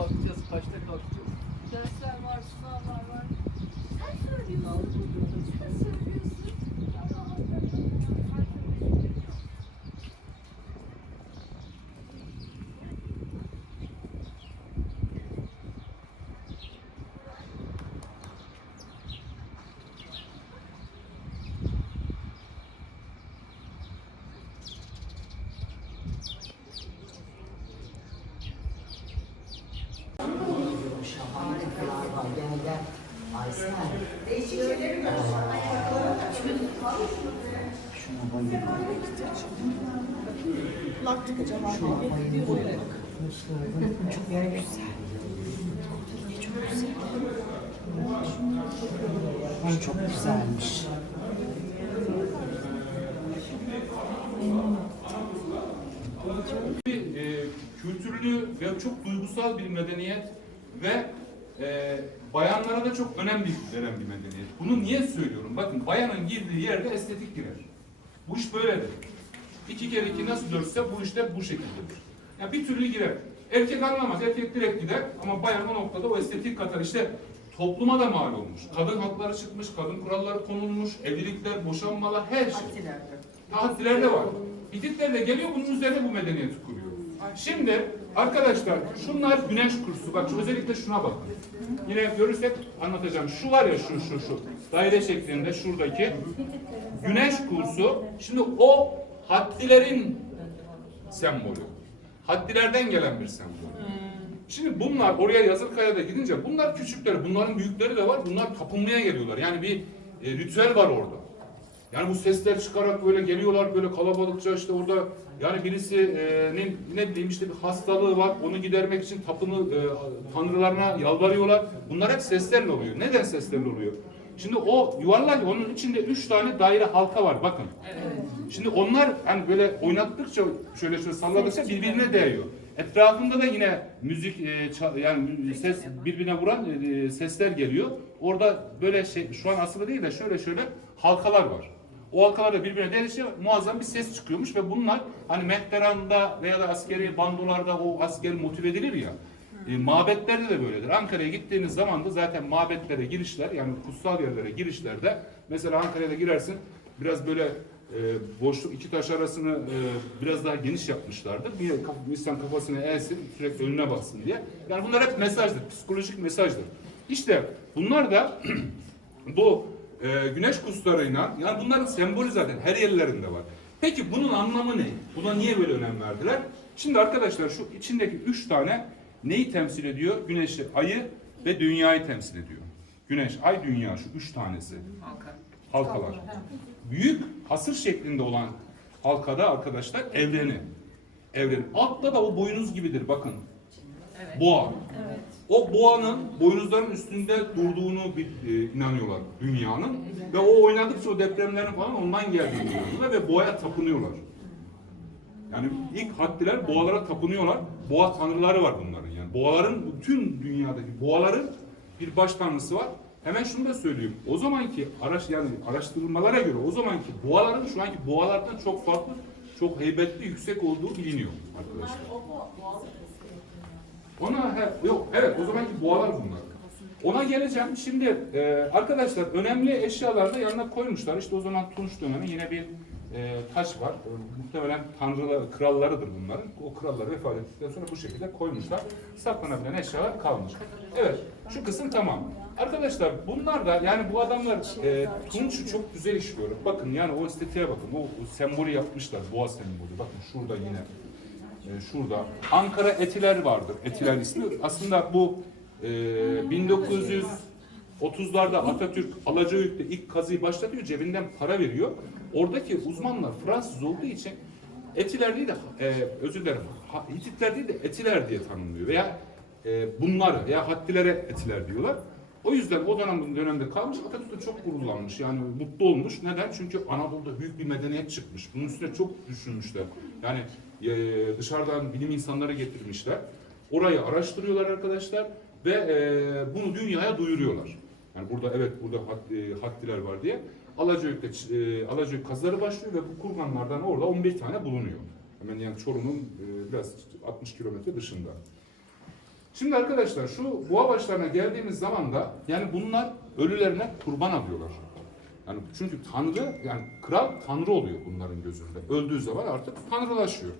kalkacağız. Kaçta kalkacağız? Dersler var, sınavlar var. Sen söylüyorsun. Sen söylüyorsun. Allah Allah. Şahane kızlar var. Gel gel. Aysel. Şuna bayılıyorum. Çok güzel. Çok güzel. Çok güzelmiş. Bir e, kültürlü ve çok duygusal bir medeniyet ve e, bayanlara da çok önem veren bir medeniyet. Bunu niye söylüyorum? Bakın bayanın girdiği yerde estetik girer. Bu iş böyledir. İki kere iki nasıl dörtse bu işte bu şekildedir. Yani bir türlü girer. Erkek anlamaz, erkek direkt gider ama bayan o noktada o estetik katar. İşte topluma da mal olmuş. Kadın hakları çıkmış, kadın kuralları konulmuş, evlilikler, boşanmalar, her şey. Haddiler de var. Hititler de geliyor bunun üzerine bu medeniyeti kuruyor. Şimdi arkadaşlar şunlar güneş kursu. Bak özellikle şuna bakın. Yine görürsek anlatacağım. Şu var ya şu şu şu. Daire şeklinde şuradaki güneş kursu. Şimdi o haddilerin sembolü. Haddilerden gelen bir sembol. Şimdi bunlar oraya Yazırkaya'da gidince bunlar küçükleri, bunların büyükleri de var. Bunlar tapınmaya geliyorlar. Yani bir e, ritüel var orada. Yani bu sesler çıkarak böyle geliyorlar böyle kalabalıkça işte orada yani birisinin ne bileyim işte bir hastalığı var onu gidermek için tapını e, tanrılarına yalvarıyorlar. Bunlar hep seslerle oluyor. Neden seslerle oluyor? Şimdi o yuvarlak onun içinde üç tane daire halka var bakın. Şimdi onlar hani böyle oynattıkça şöyle şöyle salladıkça birbirine değiyor. Etrafında da yine müzik e, yani ses birbirine vuran e, sesler geliyor. Orada böyle şey şu an asılı değil de şöyle şöyle halkalar var. O halkalar da birbirine değişiyor. Muazzam bir ses çıkıyormuş ve bunlar hani mehteranda veya da askeri bandolarda o asker motive edilir ya. E, mabetlerde de böyledir. Ankara'ya gittiğiniz zaman da zaten mabetlere girişler yani kutsal yerlere girişlerde mesela Ankara'ya da girersin biraz böyle e, boşluk iki taş arasını e, biraz daha geniş yapmışlardır. Bir insan kafasını eğsin sürekli önüne baksın diye. Yani bunlar hep mesajdır, psikolojik mesajdır. İşte bunlar da bu e, güneş kurslarıyla yani bunların sembolü zaten her yerlerinde var. Peki bunun anlamı ne? Buna niye böyle önem verdiler? Şimdi arkadaşlar şu içindeki üç tane neyi temsil ediyor? Güneşi, ayı ve dünyayı temsil ediyor. Güneş, ay, dünya şu üç tanesi. Halkalar. Büyük hasır şeklinde olan halkada arkadaşlar evreni. Evren. Altta da o boynuz gibidir bakın. Boğa. O boğanın boynuzların üstünde durduğunu bir, e, inanıyorlar dünyanın. Ve o oynadıkça o depremlerin falan ondan geldiğini inanıyorlar ve boğaya tapınıyorlar. Yani ilk haddiler boğalara tapınıyorlar. Boğa tanrıları var bunların yani. Boğaların bütün dünyadaki boğaların bir baş tanrısı var. Hemen şunu da söyleyeyim. O zamanki araç yani araştırmalara göre o zamanki boğaların şu anki boğalardan çok farklı, çok heybetli, yüksek olduğu biliniyor arkadaşlar. Ona he, yok evet o zamanki boğalar bunlar. Ona geleceğim. Şimdi e, arkadaşlar önemli eşyalar da yanına koymuşlar. İşte o zaman Tunç dönemi yine bir e, taş var. E, muhtemelen tanrılar, krallarıdır bunların. O krallar vefat ettikten sonra bu şekilde koymuşlar. Saklanabilen eşyalar kalmış. Evet şu kısım tamam. Arkadaşlar bunlar da yani bu adamlar e, Tunç'u çok güzel işliyor. Bakın yani o estetiğe bakın. O, o sembolü yapmışlar. Boğa sembolü. Bakın şurada yine e, şurada. Ankara Etiler vardır. Etiler ismi. Aslında bu e, 1930'larda Atatürk Alacayük'te ilk kazıyı başlatıyor. Cebinden para veriyor. Oradaki uzmanlar Fransız olduğu için Etiler değil de e, özür dilerim. Hititler değil de Etiler diye tanımlıyor. Veya e, bunlar veya Hattilere Etiler diyorlar. O yüzden o dönem dönemde kalmış Atatürk de çok gururlanmış. Yani mutlu olmuş. Neden? Çünkü Anadolu'da büyük bir medeniyet çıkmış. Bunun üstüne çok düşünmüşler. Yani e, dışarıdan bilim insanları getirmişler. Orayı araştırıyorlar arkadaşlar ve e, bunu dünyaya duyuruyorlar. Yani burada evet burada e, haddiler var diye. Alacayük'te e, Alacayük kazıları başlıyor ve bu kurganlardan orada 11 tane bulunuyor. Hemen yani Çorum'un e, biraz 60 kilometre dışında. Şimdi arkadaşlar şu boğa başlarına geldiğimiz zaman da yani bunlar ölülerine kurban alıyorlar. Yani çünkü tanrı yani kral tanrı oluyor bunların gözünde. Öldüğü zaman artık tanrılaşıyor.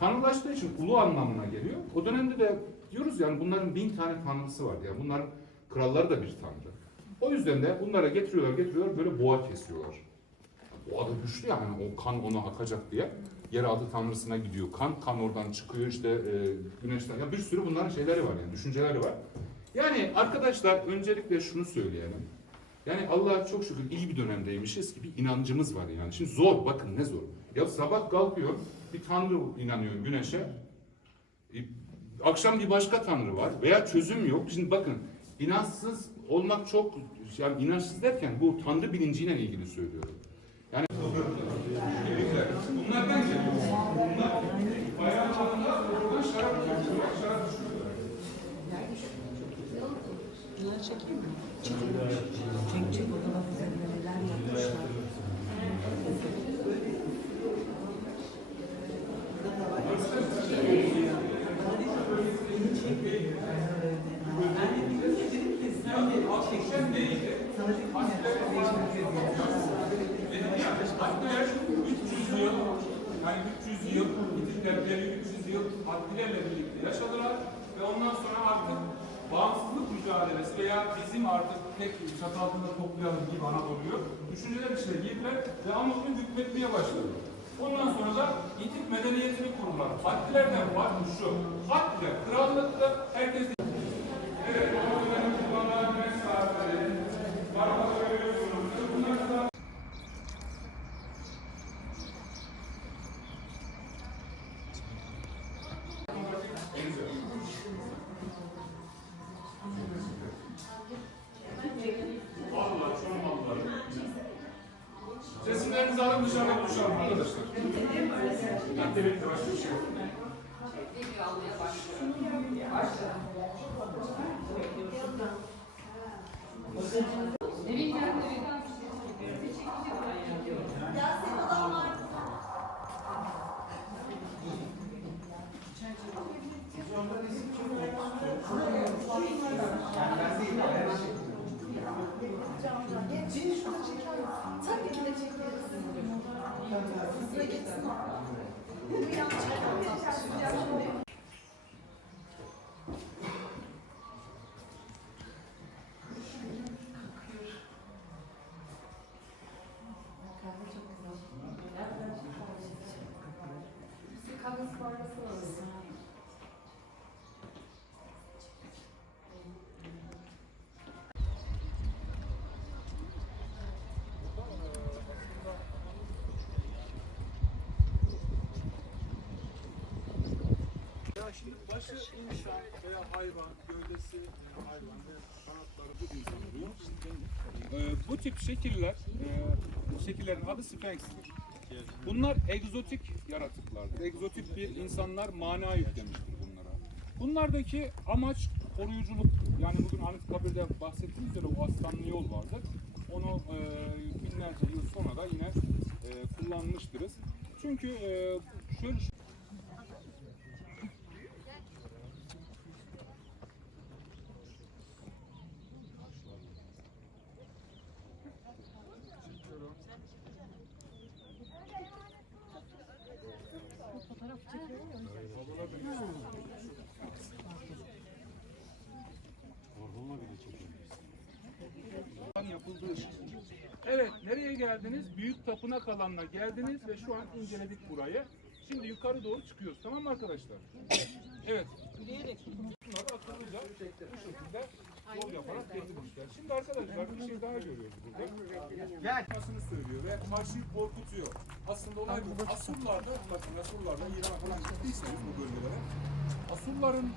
Tanrılaştığı için ulu anlamına geliyor. O dönemde de diyoruz yani bunların bin tane tanrısı var. Yani bunların kralları da bir tanrı. O yüzden de bunlara getiriyorlar getiriyorlar böyle boğa kesiyorlar. Boğa da güçlü yani o kan ona akacak diye. Yeraltı tanrısına gidiyor. Kan kan oradan çıkıyor işte e, güneşten. Ya bir sürü bunların şeyleri var yani düşünceleri var. Yani arkadaşlar öncelikle şunu söyleyelim. Yani Allah'a çok şükür iyi bir dönemdeymişiz ki bir inancımız var yani. Şimdi zor bakın ne zor. Ya sabah kalkıyor bir tanrı inanıyor güneşe. E, akşam bir başka tanrı var veya çözüm yok. Şimdi bakın inançsız olmak çok yani inançsız derken bu tanrı bilinciyle ilgili söylüyorum. Yani bunlardan geliyor. Bunlar bayağı çağında oradan şarap içiyorlar, şarap içiyorlar. Çek çek odalar üzerinde neler yapmışlar. Hatta 300 yıl, yani 300 yıl, bitirdikleri 300 yıl Hattilerle birlikte yaşadılar ve ondan sonra artık bağımsızlık mücadelesi veya bizim artık tek çatı altında toplayalım gibi Anadolu'yu düşünceler içine girdiler ve Anadolu'yu hükmetmeye başladı. Ondan sonra da İtik medeniyetini kurdular. Hattilerden farkı şu, Hattiler krallıkta herkes Evet, Tabii ki şimdi başı insan veya hayvan, gövdesi hayvan ve kanatları bu insan oluyor. Ee, bu tip şekiller, e, bu şekillerin adı Sphinx'tir. Bunlar egzotik yaratıklardır. Egzotik bir insanlar mana yüklemiştir bunlara. Bunlardaki amaç koruyuculuk. Yani bugün Anıtkabir'de bahsettiğimiz üzere o aslanlı yol vardır. Onu e, binlerce yıl sonra da yine e, kullanmıştırız. Çünkü e, şöyle yapıldığı için. Evet, nereye geldiniz? Büyük tapınak alanına geldiniz ve şu an inceledik burayı. Şimdi yukarı doğru çıkıyoruz, tamam mı arkadaşlar? Evet. Bunları akıllıca bu şekilde yol yaparak getirmişler. Şimdi arkadaşlar bir şey daha görüyoruz burada. Yapmasını söylüyor ve karşıyı korkutuyor. Aslında olay bu. Asurlarda, bakın Asurlarda İran'a falan gittiyseniz bu bölgelere. Asurların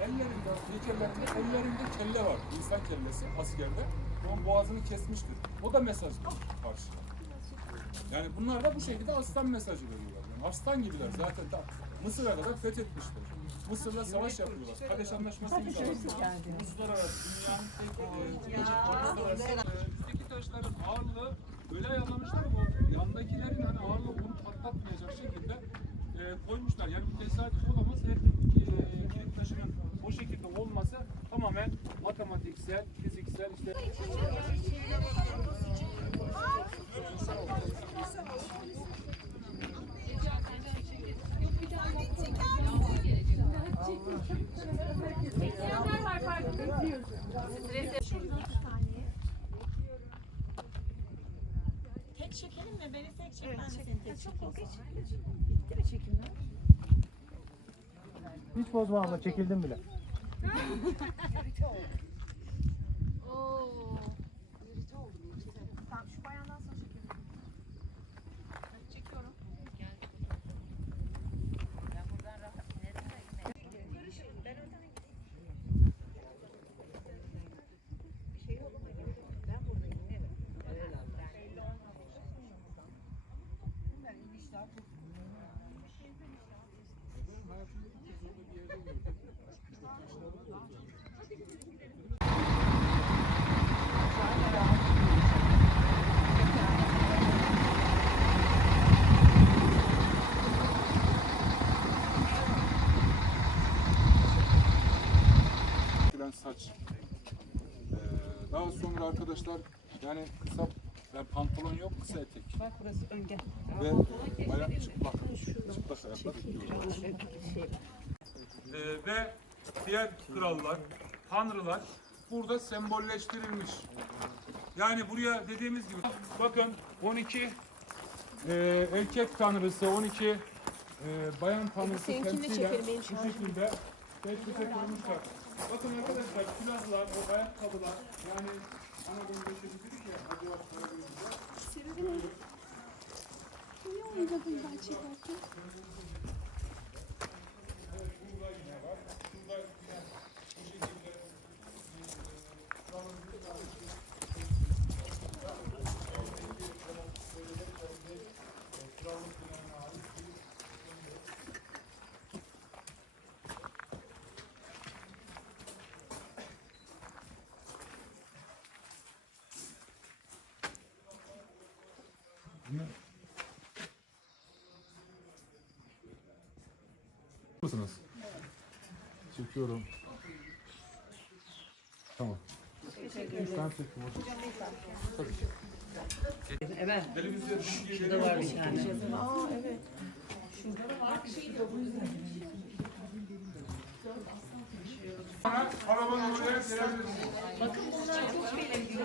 ellerinde, heykellerinde ellerinde kelle var. İnsan kellesi askerde. Onun boğazını kesmiştir. O da mesaj karşı. Yani bunlar da bu şekilde aslan mesajı veriyorlar. Yani aslan gibiler zaten da Mısır'a kadar fethetmişler. Mısır'la savaş yapıyorlar. Kadeş Anlaşması imzalamışlar. Uluslararası dünyanın tek e, e, taşların ağırlığı öyle ayarlamışlar o yandakilerin hani ağırlığı bunu patlatmayacak şekilde e, koymuşlar. Yani bir tesadüf olamaz. Her e, kilit taşının o şekilde olması tamamen matematiksel, fiziksel işte Tek çekelim mi? Beni tek çek. Ben seni tek çekeyim. Bitti mi çekimler? Hiç bozma abla çekildim bile. Oo. İrite oldum. irite. Tamam şu bayandan sonra çekelim. Hadi çekiyorum. Gel. Ben buradan rahat. dökülen saç. Ee, daha sonra arkadaşlar yani kısa yani pantolon yok kısa etek. Bak burası önge. Ve ayak çıplak. Çıplak ayaklar. Ee, ve diğer krallar, tanrılar burada sembolleştirilmiş. Yani buraya dediğimiz gibi bakın 12 e, erkek tanrısı, 12 e, bayan tanrısı temsilen bu şekilde teşhise koymuşlar. Bakın arkadaşlar silahlar, o ayakkabılar yani Anadolu'da işte dedik ya Karagöz'de mısınız? Çekiyorum. Tamam. Ben çektim hocam. Tabii ki. Evet. Şurada var bir tane. Arabanın oraya gelebilirsiniz. Bakın bunlar çok belirgin.